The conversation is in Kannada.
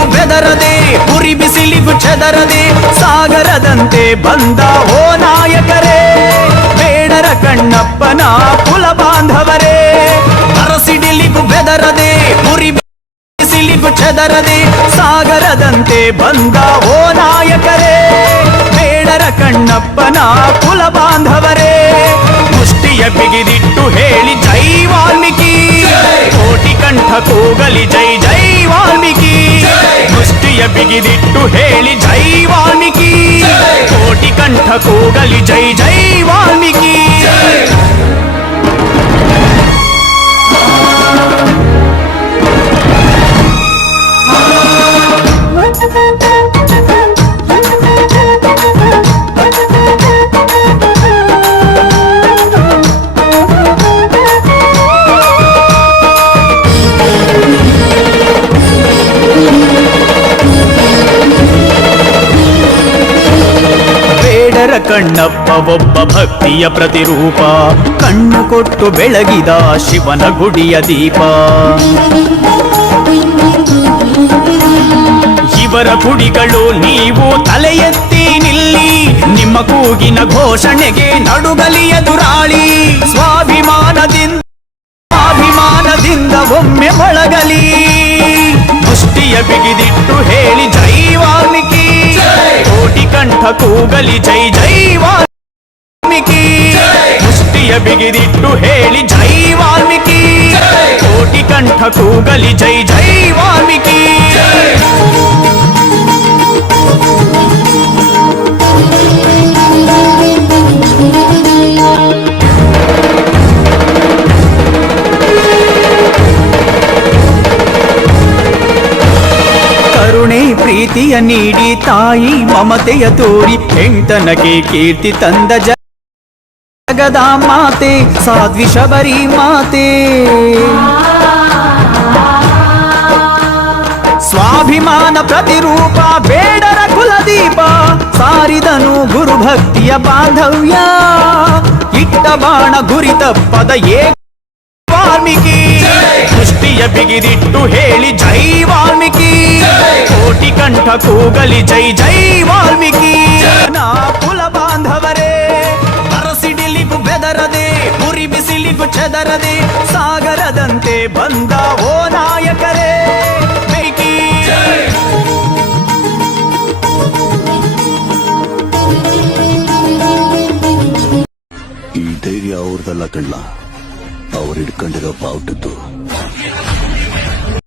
ಸಿಡಿಲಿಗೂ ಬೆದರದೆ, ಉರಿ ಬಿಸಿಲಿಗೂ ಚೆದರದೆ ಸಾಗರದಂತೆ ಬಂದ ಓ ನಾಯಕರೇ, ಬೇಡರ ಕಣ್ಣಪ್ಪನ ಕುಲ ಬಾಂಧವರೇ. ಅರಸಿಡಿಲಿಗೂ ಬೆದರದೆ, ಉರಿ ಬಿಸಿಲಿಗೂ ಚೆದರದೆ ಸಾಗರದಂತೆ ಬಂದ ಓ ನಾಯಕರೇ. ಬೇಡರ ಕಣ್ಣಪ್ಪನ ಕುಲ ಬಾಂಧವರೇ. ಮುಷ್ಟಿಯ ಬಿಗಿದಿಟ್ಟು ಹೇಳಿ ಜೈ ವಾಲ್ಮೀಕಿ. ಕೋಟಿ ಕಂಠ ಕೂಗಲಿ, ಜೈ ಜೈ. ಮುಷ್ಟಿಯ ಬಿಗಿದಿಟ್ಟು ಹೇಳಿ ಜೈ ವಾಲ್ಮೀಕಿ ಕೋಟಿ ಕಂಠ ಕೂಗಲಿ ಜೈ ಜೈ ವಾಲ್ಮೀಕಿ ಬೇಡರ ಕಣ್ಣಪ್ಪ ಒಬ್ಬ ಭಕ್ತಿಯ ಪ್ರತಿರೂಪ. ಕಣ್ಣು ಕೊಟ್ಟು ಬೆಳಗಿದ ಶಿವನ ಗುಡಿಯ ದೀಪ. ಇವರ ಗುಡಿಗಳು ನೀವು ತಲೆ ನಿಲ್ಲಿ. ನಿಮ್ಮ ಕೂಗಿನ ಘೋಷಣೆಗೆ ನಡುಗಲಿಯ ದುರಾಳಿ. ಸ್ವಾಭಿಮಾನದಿಂದ ಸ್ವಾಭಿಮಾನದಿಂದ ಒಮ್ಮೆ ಮೊಳಗಲಿ. ಮುಷ್ಟಿಯ ಬಿಗಿದಿಟ್ಟು ಹೇಳಿ ಜೈ ಕೂಗಲಿ ಜೈ ಜೈ ವಾಲ್ಮೀಕಿ ಮುಷ್ಟಿಯ ಬಿಗಿದಿಟ್ಟು ಹೇಳಿ ಜೈ ವಾಲ್ಮೀಕಿ ಕೋಟಿ ಕಂಠ ಕೂಗಲಿ ಜೈ ಜೈ ವಾಲ್ಮೀಕಿ ಕರುಣೆ ಪ್ರೀತಿಯ ನೀಡಿ ತಾಯಿ ಮಮತೆಯ ತೋರಿ ಹೆಂಡತನಗೆ ಕೀರ್ತಿ ತಂದ ಜಗದ ಮಾತೆ ಸಾಧ್ವಿ ಶಬರಿ ಮಾತೆ. ಸ್ವಾಭಿಮಾನ ಪ್ರತಿರೂಪ, ಬೇಡರ ಕುಲದೀಪ, ಸಾರಿದನು ಗುರು ಭಕ್ತಿಯ ಬಾಂಧವ್ಯ. ಇಟ್ಟ ಬಾಣ ಗುರಿ ತಪ್ಪದ ಏ ವಾಲ್ಮೀಕಿ ಮುಷ್ಟಿಯ ಬಿಗಿದಿಟ್ಟು ಹೇಳಿ ಜೈ ವಾಲ್ಮೀಕಿ. ಕಂಠ ಕೂಗಲಿ, ಜೈ ಜೈ ವಾಲ್ಮೀಕಿ. ನಾ ಕುಲ ಬಾಂಧವರೇ ಅರಸಿಡಿಲಿಗು ಬೆದರದೆ, ಉರಿ ಬಿಸಿಲಿಗು ಚೆದರದೆ, ಸಾಗರದಂತೆ ಬಂದ ಓ ನಾಯಕರೇ ಈ ಧೈರ್ಯ ಅವ್ರದಲ್ಲ ಕಣ್ಣ. ಅವ್ರು ಹಿಡ್ಕೊಂಡಿರೋ ಬಾವುಟದ್ದು